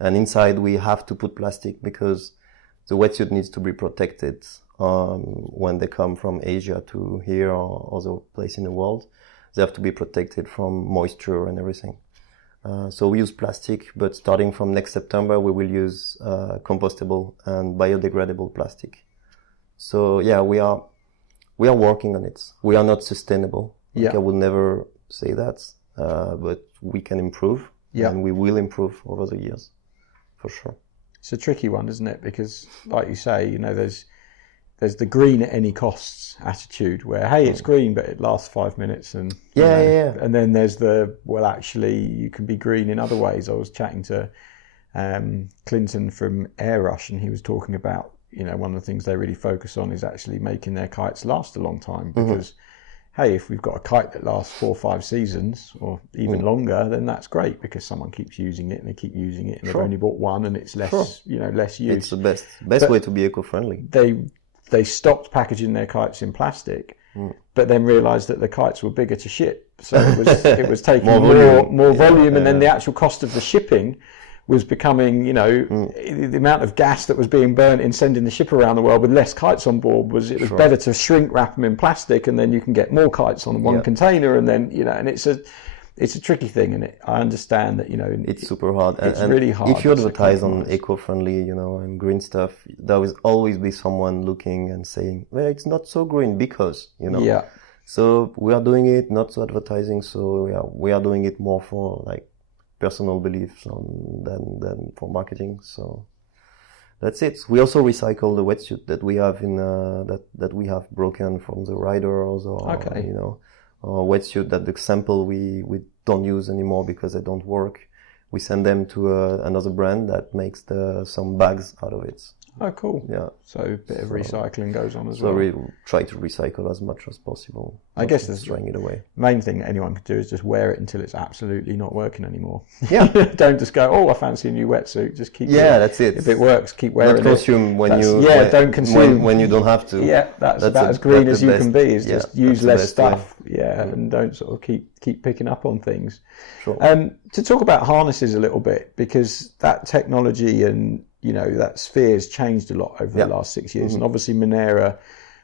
And inside we have to put plastic because the wetsuit needs to be protected when they come from Asia to here or other place in the world. They have to be protected from moisture and everything. So we use plastic, but starting from next September, we will use compostable and biodegradable plastic. So yeah, we are working on it. We are not sustainable. I would never say that, but we can improve, and we will improve over the years, for sure. It's a tricky one, isn't it? Because, like you say, there's the green at any costs attitude where, hey, it's green, but it lasts 5 minutes. And and then there's actually, you can be green in other ways. I was chatting to Clinton from Air Rush, and he was talking about, one of the things they really focus on is actually making their kites last a long time because, hey, if we've got a kite that lasts 4 or 5 seasons or even longer, then that's great because someone keeps using it and they keep using it and they've only bought one and it's less, less use. It's the best way to be eco-friendly. They stopped packaging their kites in plastic, but then realised that the kites were bigger to ship. So it was taking more volume, and then the actual cost of the shipping was becoming, the amount of gas that was being burnt in sending the ship around the world with less kites on board was better to shrink wrap them in plastic, and then you can get more kites on one container, and then and it's a tricky thing, and I understand that it's super hard. It's really hard. If you advertise on eco-friendly, and green stuff, there will always be someone looking and saying, "Well, it's not so green because," Yeah. So we are doing it not so advertising. So we are doing it more for like personal beliefs than for marketing. So that's it. We also recycle the wetsuit that we have that we have broken from the riders or or wetsuit that the sample we don't use anymore because they don't work. We send them to another brand that makes some bags out of it. Oh, cool. Yeah. So a bit of recycling goes on as well. So we try to recycle as much as possible. I guess the throwing it away. Main thing anyone can do is just wear it until it's absolutely not working anymore. Yeah. Don't just go, oh, I fancy a new wetsuit. Just keep that's it. If it works, keep wearing it. Not consume don't consume when you don't have to. Yeah, that's as green as you can be. Is just use less stuff. And don't sort of keep picking up on things. Sure. To talk about harnesses a little bit, because that technology and that sphere's changed a lot over the last 6 years, and obviously Manera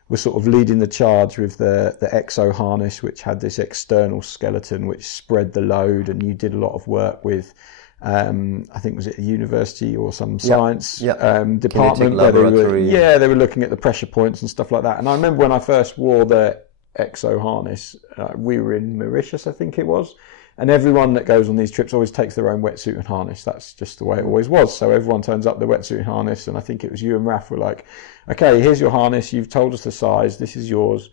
was sort of leading the charge with the exo harness, which had this external skeleton which spread the load, and you did a lot of work with I think was it a university or some science department where they were looking at the pressure points and stuff like that. And I remember when I first wore the exo harness, we were in Mauritius, I think it was. And everyone that goes on these trips always takes their own wetsuit and harness. That's just the way it always was. So everyone turns up the wetsuit and harness, and I think it was you and Raph were like, okay, here's your harness. You've told us the size. This is yours.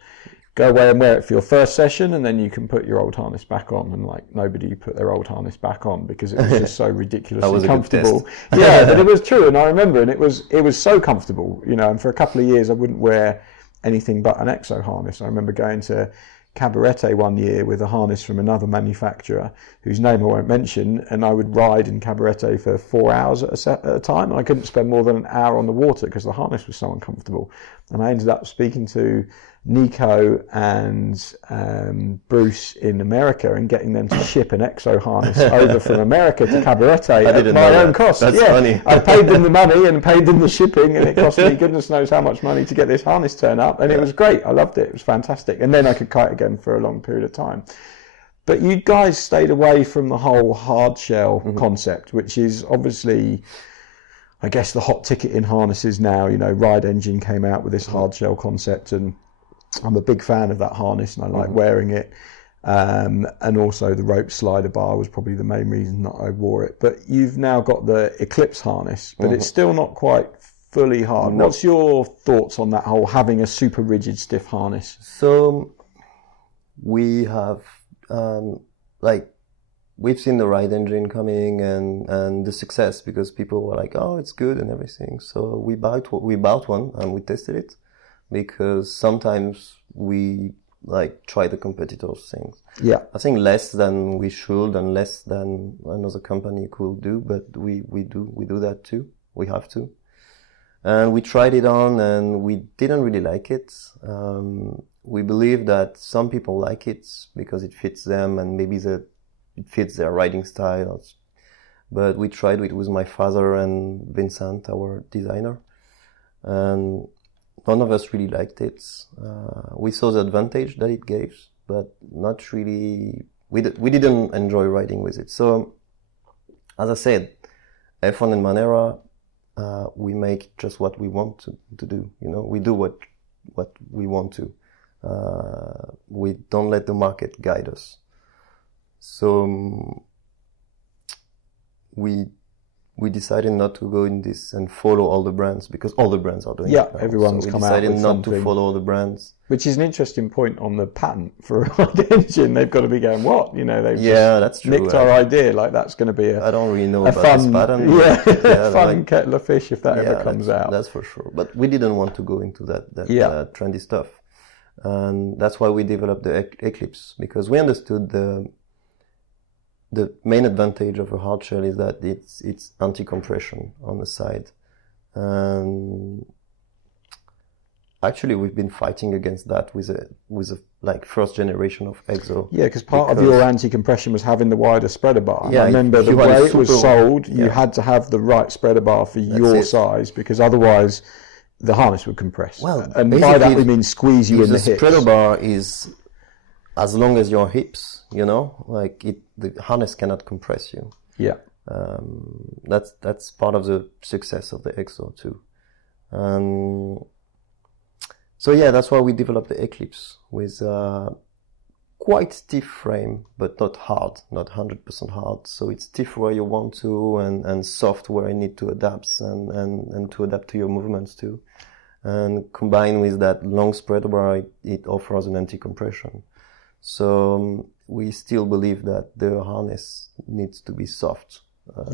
Go away and wear it for your first session, and then you can put your old harness back on. And like nobody put their old harness back on because it was just so ridiculously comfortable. Yeah, but it was true, and I remember, and it was so comfortable, and for a couple of years I wouldn't wear anything but an exo harness. I remember going to Cabarete one year with a harness from another manufacturer whose name I won't mention, and I would ride in Cabarete for 4 hours at a time, and I couldn't spend more than an hour on the water because the harness was so uncomfortable. And I ended up speaking to Nico and Bruce in America and getting them to ship an exo harness over from America to Cabarete at my own cost. That's funny. I paid them the money and paid them the shipping, and it cost me goodness knows how much money to get this harness turn up, and it was great. I loved it. It was fantastic. And then I could kite again for a long period of time. But you guys stayed away from the whole hard shell concept, which is obviously, I guess, the hot ticket in harnesses now. Ride Engine came out with this hard shell concept, and I'm a big fan of that harness and I like wearing it. and also the rope slider bar was probably the main reason that I wore it. But you've now got the Eclipse harness, but it's still not quite fully hard. No. What's your thoughts on that whole having a super rigid, stiff harness? So we have we've seen the ride engine coming and the success, because people were like, oh, it's good and everything. So we bought one and we tested it, because sometimes we try the competitors' things. Yeah. I think less than we should and less than another company could do, but we do that too. We have to. And we tried it on and we didn't really like it. We believe that some people like it because it fits them and maybe it fits their riding style. But we tried it with my father and Vincent, our designer. And none of us really liked it. We saw the advantage that it gave, but not really. We didn't enjoy riding with it. So, as I said, F1 and Manera, we make just what we want to do. We do what we want to. We don't let the market guide us. So we decided not to go in this and follow all the brands, because all the brands are doing it now. Everyone's come out with decided not something. to follow all the brands. Which is an interesting point on the patent for a ride engine. They've got to be going, what? They've that's true. nicked our idea. That's going to be I don't really know a about fun, this patent. fun kettle of fish if that ever comes out. That's for sure. But we didn't want to go into that trendy stuff. And that's why we developed the Eclipse, because we understood the main advantage of a hard shell is that it's anti-compression on the side. And actually we've been fighting against that with a first generation of Exo. Yeah, because part of your anti-compression was having the wider spreader bar. And I remember the way it was sold, you had to have the right spreader bar for your size, because otherwise the harness would compress. Well, and by that we mean squeeze you in the hips. The spreader bar is as long as your hips, the harness cannot compress you. Yeah. That's part of the success of the Exo too. So that's why we developed the Eclipse with quite stiff frame, but not hard, not 100% hard. So it's stiff where you want to and soft where you need to adapt and to adapt to your movements too. And combined with that long spreader bar, it offers an anti-compression. So we still believe that the harness needs to be soft,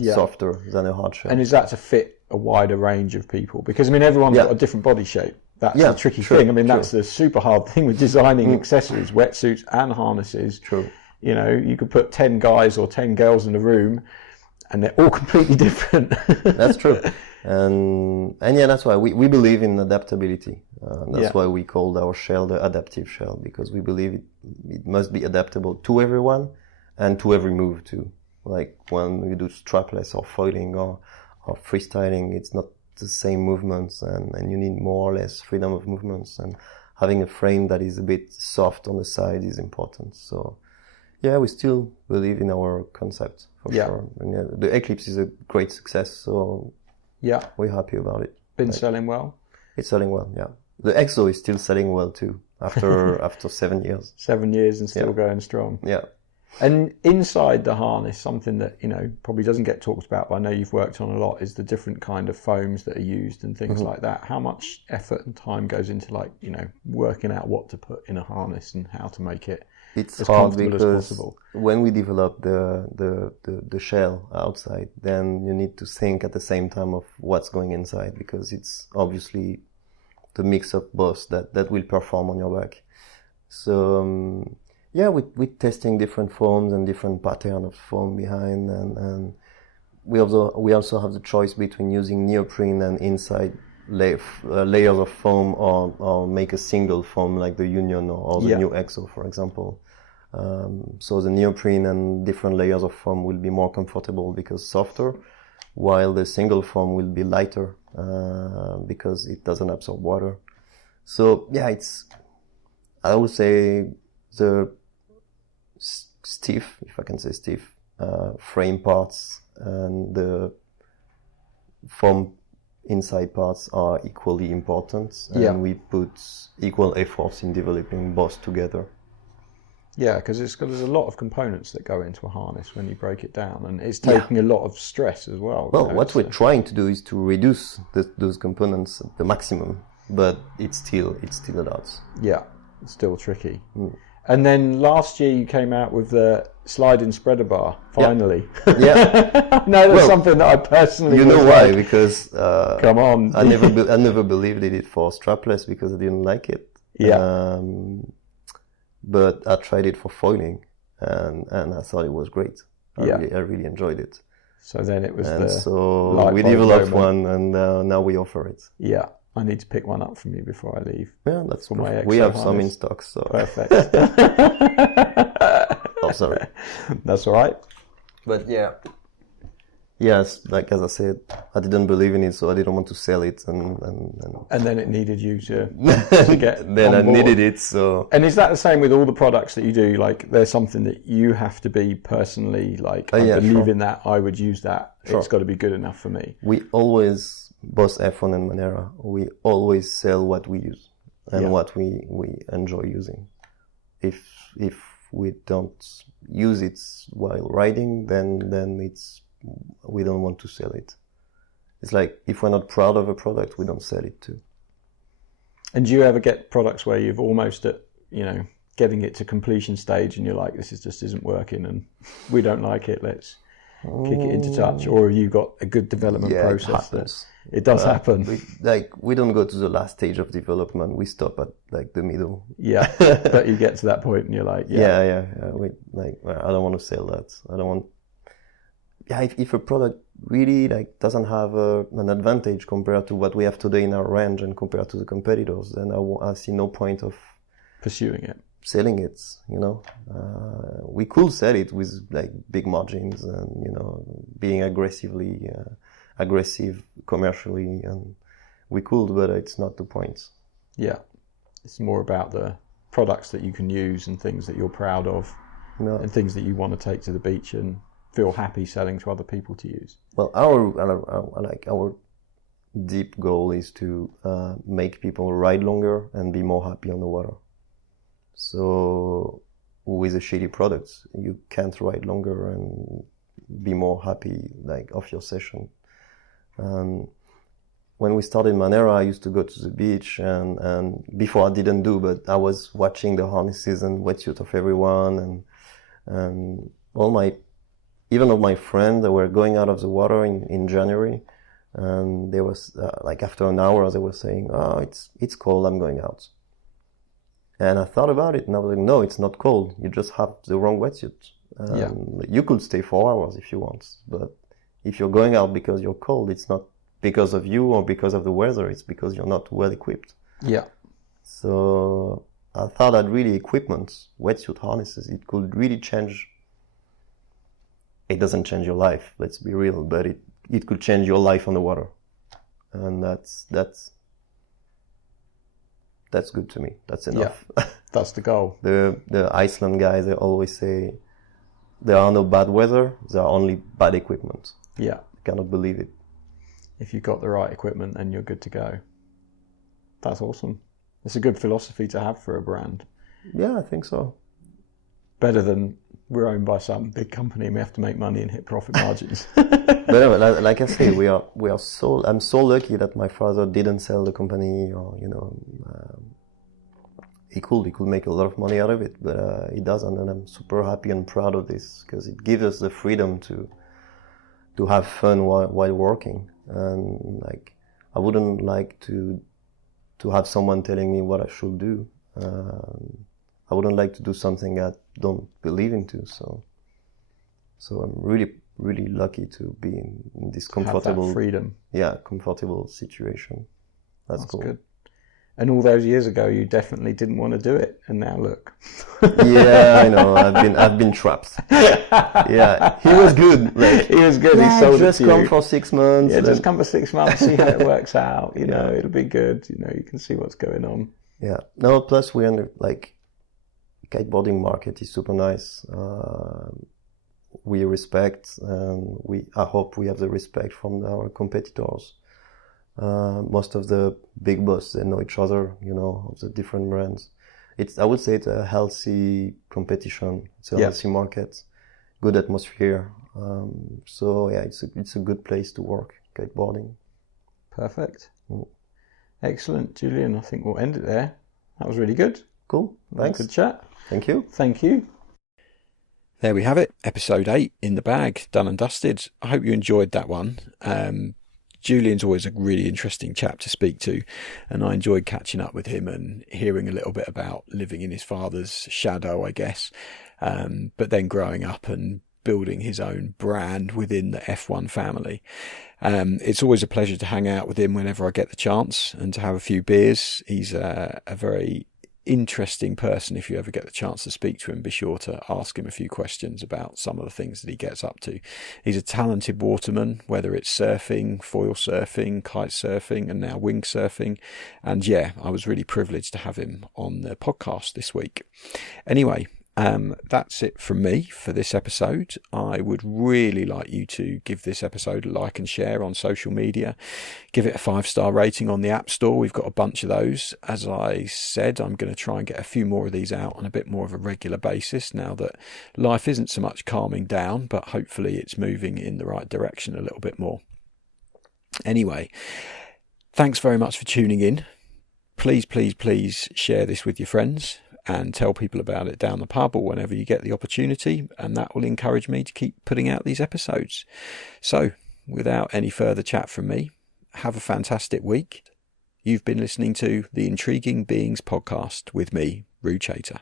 softer than a hard shell. And is that to fit a wider range of people? Because everyone's got a different body shape. That's the tricky thing. That's the super hard thing with designing accessories, wetsuits and harnesses. True. You could put 10 guys or 10 girls in a room and they're all completely different. That's true. And that's why we believe in adaptability. That's why we called our shell the adaptive shell, because we believe it must be adaptable to everyone and to every move too. Like when you do strapless or foiling or freestyling, it's not the same movements and you need more or less freedom of movements, and having a frame that is a bit soft on the side is important. So we still believe in our concept for sure. And the Eclipse is a great success, so we're happy about it. Been selling well? It's selling well, yeah. The Exo is still selling well too after 7 years. 7 years and still going strong. Yeah. And inside the harness, something that, probably doesn't get talked about, but I know you've worked on a lot, is the different kind of foams that are used and things like that. How much effort and time goes into working out what to put in a harness and how to make it as hard comfortable as possible? When we develop the shell outside, then you need to think at the same time of what's going inside, because it's obviously the mix of both that will perform on your back. So we're testing different foams and different pattern of foam behind, and we also have the choice between using neoprene and inside layers of foam, or make a single foam like the Union or the new Exo, for example. So the neoprene and different layers of foam will be more comfortable because softer, while the single foam will be lighter because it doesn't absorb water. So I would say the stiff, if I can say stiff, frame parts and the foam inside parts are equally important, and we put equal efforts in developing both together. Yeah, because there's a lot of components that go into a harness when you break it down, and it's taking a lot of stress as well. Well, what we're trying to do is to reduce those components at the maximum, but it's still a lot. Yeah, it's still tricky. And then last year you came out with the sliding spreader bar, finally. Yeah. No, that's something that I personally... You know why? Because... come on. I never believed in it for strapless because I didn't like it. Yeah. But I tried it for foiling, and I thought it was great. I really enjoyed it. So then it was so we developed one, and now we offer it. Yeah. I need to pick one up from you before I leave. Yeah, that's perfect. We have some in stock, so... Perfect. Oh, sorry. That's all right. But yes, like as I said, I didn't believe in it, so I didn't want to sell it, and then it needed you to get then on I board. needed it, so... And is that the same with all the products that you do? Like, there's something that you have to be personally, like, I believe in that, I would use that. Sure. It's got to be good enough for me. We always... Both F1 and Manera, we always sell what we use and what we enjoy using. If we don't use it while riding, then it's we don't want to sell it. It's like if we're not proud of a product, we don't sell it too. And do you ever get products where you've almost at getting it to completion stage and you're like, this just isn't working and we don't like it, let's kick it into touch? Or have you got a good development process? It does happen. We don't go to the last stage of development. We stop at like the middle. Yeah, but you get to that point and you're like, I don't want to sell that. I don't want. Yeah, if a product really doesn't have an advantage compared to what we have today in our range and compared to the competitors, then I see no point of pursuing it, selling it. We could sell it with like big margins and being aggressive commercially, and we could, but it's not the point. Yeah, it's more about the products that you can use and things that you're proud of, and things that you want to take to the beach and feel happy selling to other people to use. Well, our deep goal is to make people ride longer and be more happy on the water. So with the shitty products, you can't ride longer and be more happy off your session. When we started Manera, I used to go to the beach, and before I didn't but I was watching the harnesses and wetsuit of everyone, and even of my friends that were going out of the water in January, and there was after an hour they were saying, "Oh, it's cold, I'm going out." And I thought about it, and I was like, "No, it's not cold. You just have the wrong wetsuit. You could stay 4 hours if you want, but if you're going out because you're cold, it's not because of you or because of the weather, it's because you're not well equipped." Yeah. So I thought that really equipment, wetsuit harnesses, it could really change. It doesn't change your life, let's be real, but it could change your life on the water. And that's good to me. That's enough. Yeah, that's the goal. The Iceland guys, they always say there are no bad weather, there are only bad equipment. Yeah. I cannot believe it. If you've got the right equipment, then you're good to go. That's awesome. It's a good philosophy to have for a brand. Yeah, I think so. Better than we're owned by some big company and we have to make money and hit profit margins. But like I say, I'm so lucky that my father didn't sell the company, or he could make a lot of money out of it, but he doesn't, and I'm super happy and proud of this because it gives us the freedom to have fun while working. And I wouldn't like to have someone telling me what I should do. I wouldn't like to do something I don't believe into. So I'm really, really lucky to be in this comfortable have that freedom. Yeah, comfortable situation. That's cool. Good. And all those years ago, you definitely didn't want to do it, and now look. Yeah, I know. I've been trapped. Yeah, he was good. He was good. Yeah, he sold just it to come you. For 6 months. Yeah, just come for 6 months, see how it works out. You know, it'll be good. You can see what's going on. Yeah. No. Plus, we're in kiteboarding market is super nice. We respect, and I hope we have the respect from our competitors. Most of the big boss, they know each other, of the different brands. I would say it's a healthy competition. It's a Yeah. healthy market, good atmosphere. So yeah, it's a good place to work, kiteboarding. Perfect. Mm. Excellent, Julian. I think we'll end it there. That was really good. Cool. Thanks. Good chat. Thank you. Thank you. There we have it. Episode 8 in the bag, done and dusted. I hope you enjoyed that one. Julian's always a really interesting chap to speak to, and I enjoyed catching up with him and hearing a little bit about living in his father's shadow, I guess, but then growing up and building his own brand within the F1 family. It's always a pleasure to hang out with him whenever I get the chance and to have a few beers. He's a very interesting person. If you ever get the chance to speak to him, be sure to ask him a few questions about some of the things that he gets up to. He's a talented waterman, whether it's surfing, foil surfing, kite surfing, and now wing surfing. And yeah, I was really privileged to have him on the podcast this week. Anyway, that's it from me for this episode. I would really like you to give this episode a like and share on social media. Give it a 5-star rating on the App Store. We've got a bunch of those. As I said, I'm going to try and get a few more of these out on a bit more of a regular basis now that life isn't so much calming down, but hopefully it's moving in the right direction a little bit more. Anyway, thanks very much for tuning in. Please share this with your friends and tell people about it down the pub or whenever you get the opportunity, and that will encourage me to keep putting out these episodes. So, without any further chat from me, have a fantastic week. You've been listening to the Intriguing Beings podcast with me, Rue Chater.